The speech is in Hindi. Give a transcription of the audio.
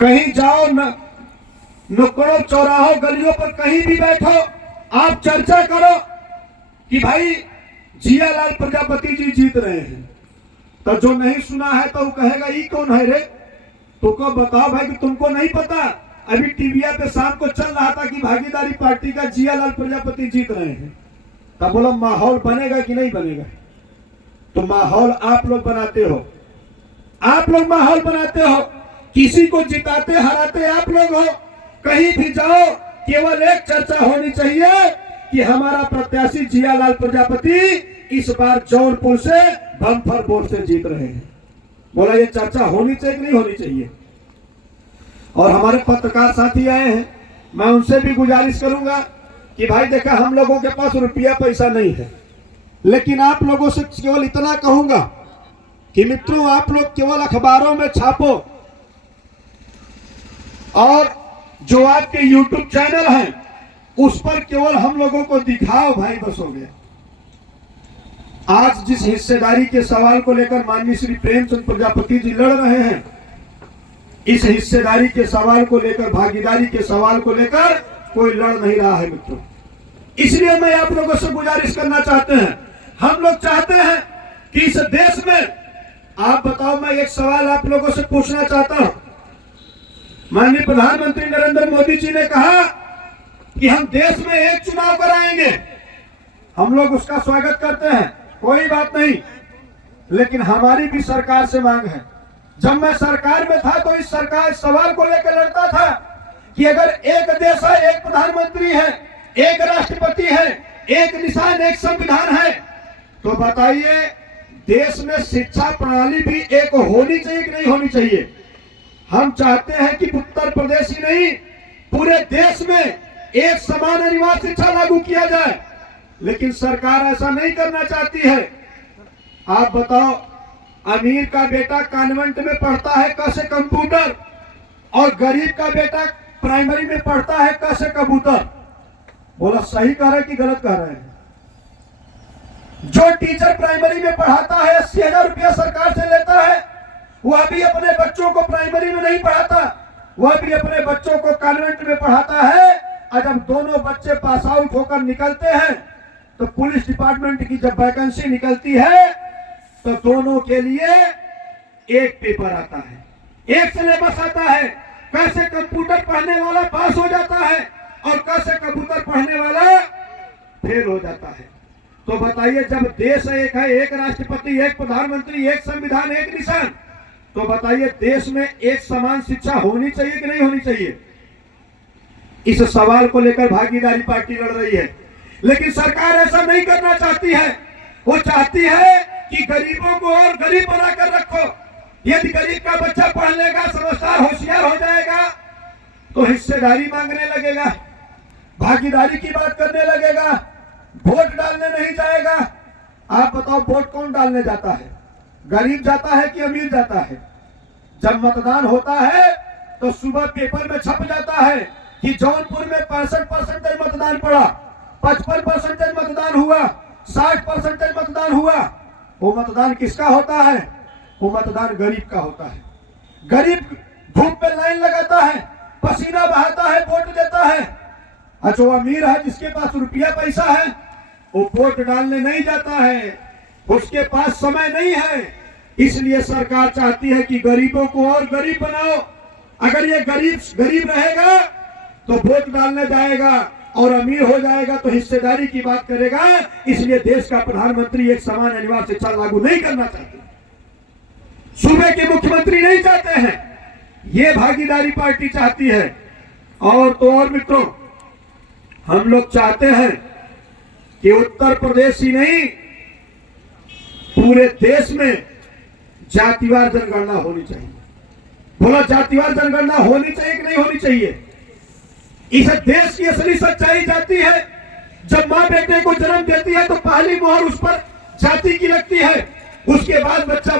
कहीं जाओ न, नुक्कड़ों चौराहों गलियों पर कहीं भी बैठो, आप चर्चा करो कि भाई जियालाल प्रजापति जी जीत रहे हैं, तो जो नहीं सुना है तो वो कहेगा ये कौन है रे। तुमको बताओ भाई कि तुमको नहीं पता। अभी टीवीया पे शाम को चल रहा था कि भागीदारी पार्टी का जियालाल प्रजापति जीत रहे हैं। तब बोला माहौल बनेगा कि नहीं बनेगा? तो माहौल आप लोग बनाते हो, आप लोग माहौल बनाते हो, किसी को जिताते हराते आप लोग हो। कहीं भी जाओ केवल एक चर्चा होनी चाहिए कि हमारा प्रत्याशी जियालाल प्रजापति इस बार जौनपुर से बम्पर वोट से जीत रहे हैं। बोला ये चर्चा होनी चाहिए कि नहीं होनी चाहिए? और हमारे पत्रकार साथी आए हैं, मैं उनसे भी गुजारिश करूंगा कि भाई देखा हम लोगों के पास रुपया पैसा नहीं है, लेकिन आप लोगों से केवल इतना कहूंगा कि मित्रों आप लोग केवल अखबारों में छापो और जो आपके YouTube चैनल हैं उस पर केवल हम लोगों को दिखाओ भाई, बस हो गया। आज जिस हिस्सेदारी के सवाल को लेकर माननीय श्री प्रेमचंद प्रजापति जी लड़ रहे हैं, इस हिस्सेदारी के सवाल को लेकर, भागीदारी के सवाल को लेकर कोई लड़ नहीं रहा है मित्रों। इसलिए मैं आप लोगों से गुजारिश करना चाहते हैं, हम लोग चाहते हैं कि इस देश में, आप बताओ, मैं एक सवाल आप लोगों से पूछना चाहता हूं। माननीय प्रधानमंत्री नरेंद्र मोदी जी ने कहा कि हम देश में एक चुनाव कराएंगे, हम लोग उसका स्वागत करते हैं, कोई बात नहीं, लेकिन हमारी भी सरकार से मांग है। जब मैं सरकार में था तो इस सरकार सवाल को लेकर लड़ता था कि अगर एक देश है, एक प्रधानमंत्री है, एक राष्ट्रपति है, एक निशान, एक संविधान है, तो बताइए देश में शिक्षा प्रणाली भी एक होनी चाहिए कि नहीं होनी चाहिए? हम चाहते हैं कि उत्तर प्रदेश ही नहीं पूरे देश में एक समान अनिवार्य शिक्षा लागू किया जाए, लेकिन सरकार ऐसा नहीं करना चाहती है। आप बताओ, अमीर का बेटा कॉन्वेंट में पढ़ता है कैसे कंप्यूटर, और गरीब का बेटा प्राइमरी में पढ़ता है कैसे कबूतर? बोला सही कह रहे कि गलत कह रहे हैं? जो टीचर प्राइमरी में पढ़ाता है 80,000 रुपया सरकार से लेता है, वह भी अपने बच्चों को प्राइमरी में नहीं पढ़ाता, वह भी अपने बच्चों को कॉन्वेंट में पढ़ाता है। और जब दोनों बच्चे पास आउट होकर निकलते हैं तो पुलिस डिपार्टमेंट की जब वैकेंसी निकलती है तो दोनों के लिए एक पेपर आता है, एक सिलेबस आता है, कैसे कंप्यूटर पढ़ने वाला पास हो जाता है और कैसे कंप्यूटर पढ़ने वाला फेल हो जाता है। तो बताइए, जब देश एक है, एक राष्ट्रपति, एक प्रधानमंत्री, एक संविधान, एक निशान, तो बताइए देश में एक समान शिक्षा होनी चाहिए कि नहीं होनी चाहिए? इस सवाल को लेकर भागीदारी पार्टी लड़ रही है, लेकिन सरकार ऐसा नहीं करना चाहती है। वो चाहती है कि गरीबों को और गरीब बनाकर रखो। यदि गरीब का बच्चा पढ़ लेगा, समझदार होशियार हो जाएगा, तो हिस्सेदारी मांगने लगेगा, भागीदारी की बात करने लगेगा, वोट डालने नहीं जाएगा। आप बताओ वोट कौन डालने जाता है? गरीब जाता है कि अमीर जाता है? जब मतदान होता है तो सुबह पेपर में छप जाता है कि जौनपुर में 65% मतदान पड़ा, 55% मतदान हुआ, 60% मतदान हुआ। वो मतदान किसका होता है? वो मतदान गरीब का होता है। गरीब धूप पे लाइन लगाता है, पसीना बहाता है, वोट देता है। अच्छा, वो अमीर है जिसके पास रुपया पैसा है, वो वोट डालने नहीं जाता है, उसके पास समय नहीं है। इसलिए सरकार चाहती है कि गरीबों को और गरीब बनाओ। अगर ये गरीब रहेगा तो वोट डालने जाएगा, और अमीर हो जाएगा तो हिस्सेदारी की बात करेगा। इसलिए देश का प्रधानमंत्री एक समान अनिवार्य शिक्षा लागू नहीं करना चाहते, सूबे के मुख्यमंत्री नहीं चाहते हैं, ये भागीदारी पार्टी चाहती है। और तो और मित्रों, हम लोग चाहते हैं कि उत्तर प्रदेश ही नहीं पूरे देश में जातिवार जनगणना होनी चाहिए। बोला जातिवार जनगणना होनी चाहिए कि नहीं होनी चाहिए? इस देश की असली सच्चाई जाती है। जब मां बेटे को जन्म देती है तो पहली मोहर उस पर जाति की लगती है, उसके बाद बच्चा